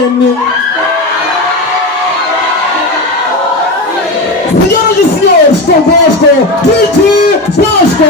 kerekeni. Senhoras e senhores, convosco, Titi Vasco!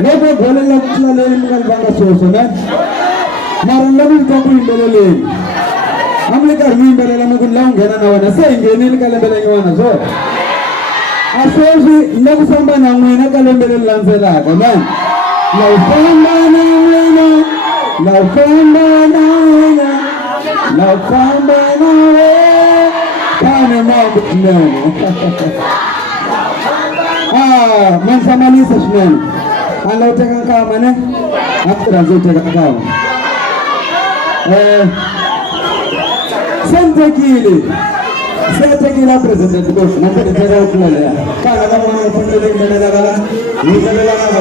Lebo gole la kutla le mungal banga soso na maranda mi ko imbele le amle kar mi imbele la mugul laung gena na wana sai ngeni kala bele ngwana so asoji lagu samba na ngena kala bele lansela ko man la famba na ngena la famba na ngena la famba na kana ma butna man samali sasmen Allah tekan ka mana after azu tekan ka sente kile president ko nanti tera ukule kana kama mfundele mbele dagala ni mbele dagala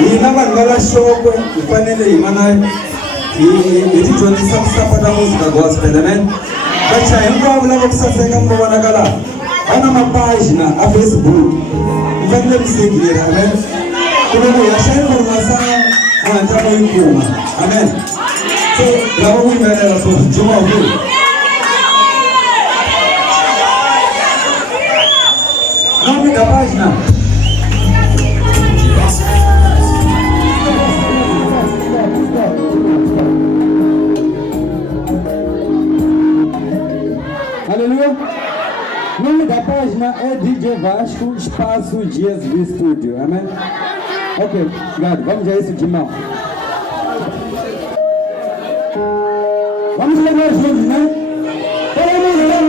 ina bangala shoko ifanele imana iti tuandisa kusapata muzika gospel amen. Bacha yunga wula kusasa ngambo wanagala ana mapagina a Facebook mfanye msikilira amen. Kuna yashai formasa anataka yukuma amen. So lawo mwimele la so juma huu nami kapagina Aleluia. Nome da página é DJ Vasco, Espaço GSB Studio, amém? Ok, obrigado. Vamos a esse de mão. Vamos levar juntos, né? Vamos lá.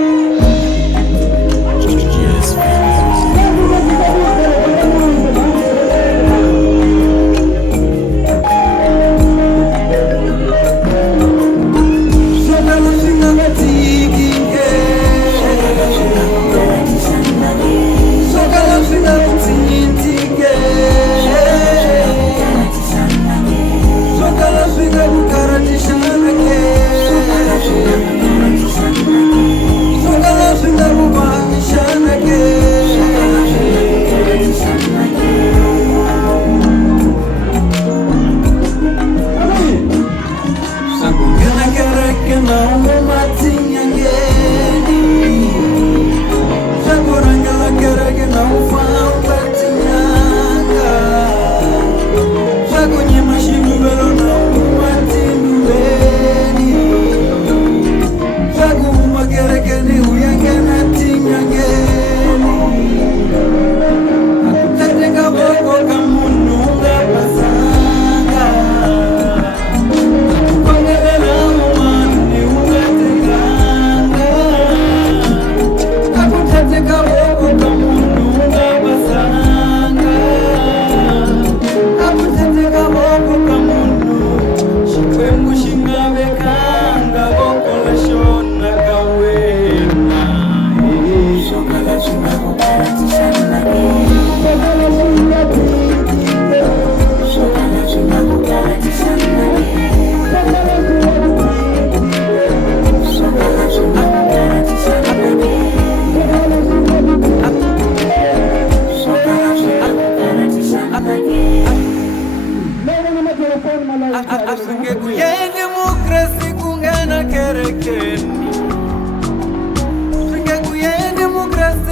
Democracia,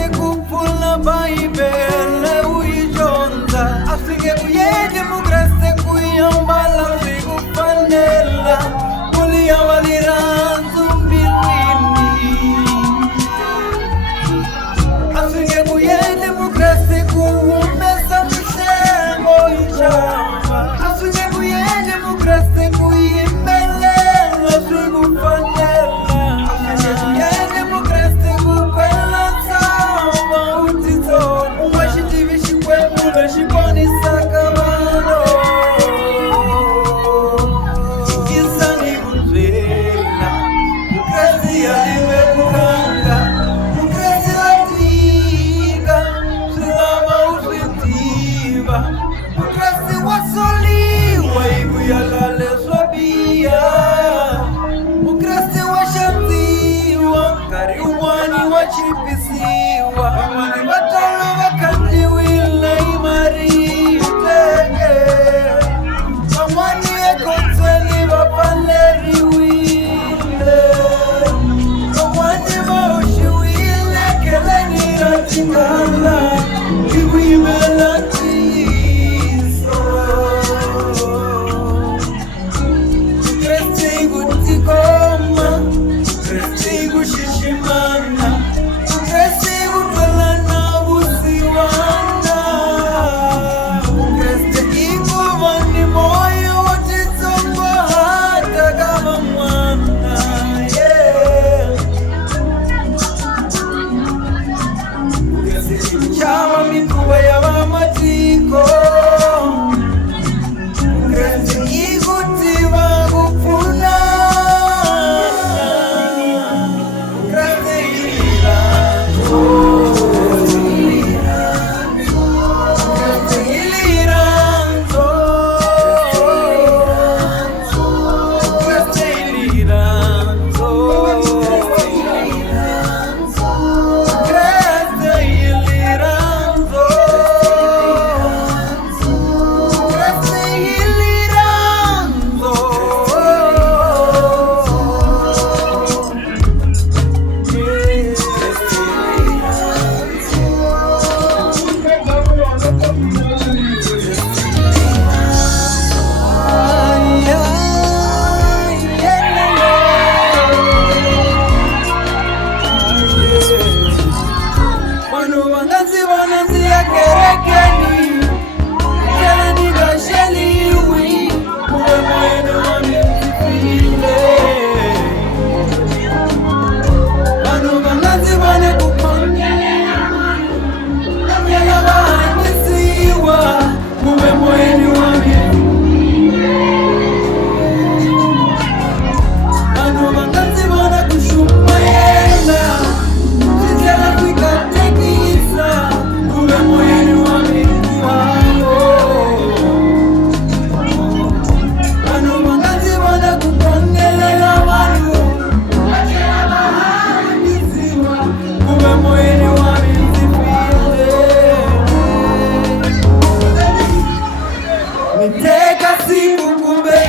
niteka siku kumbe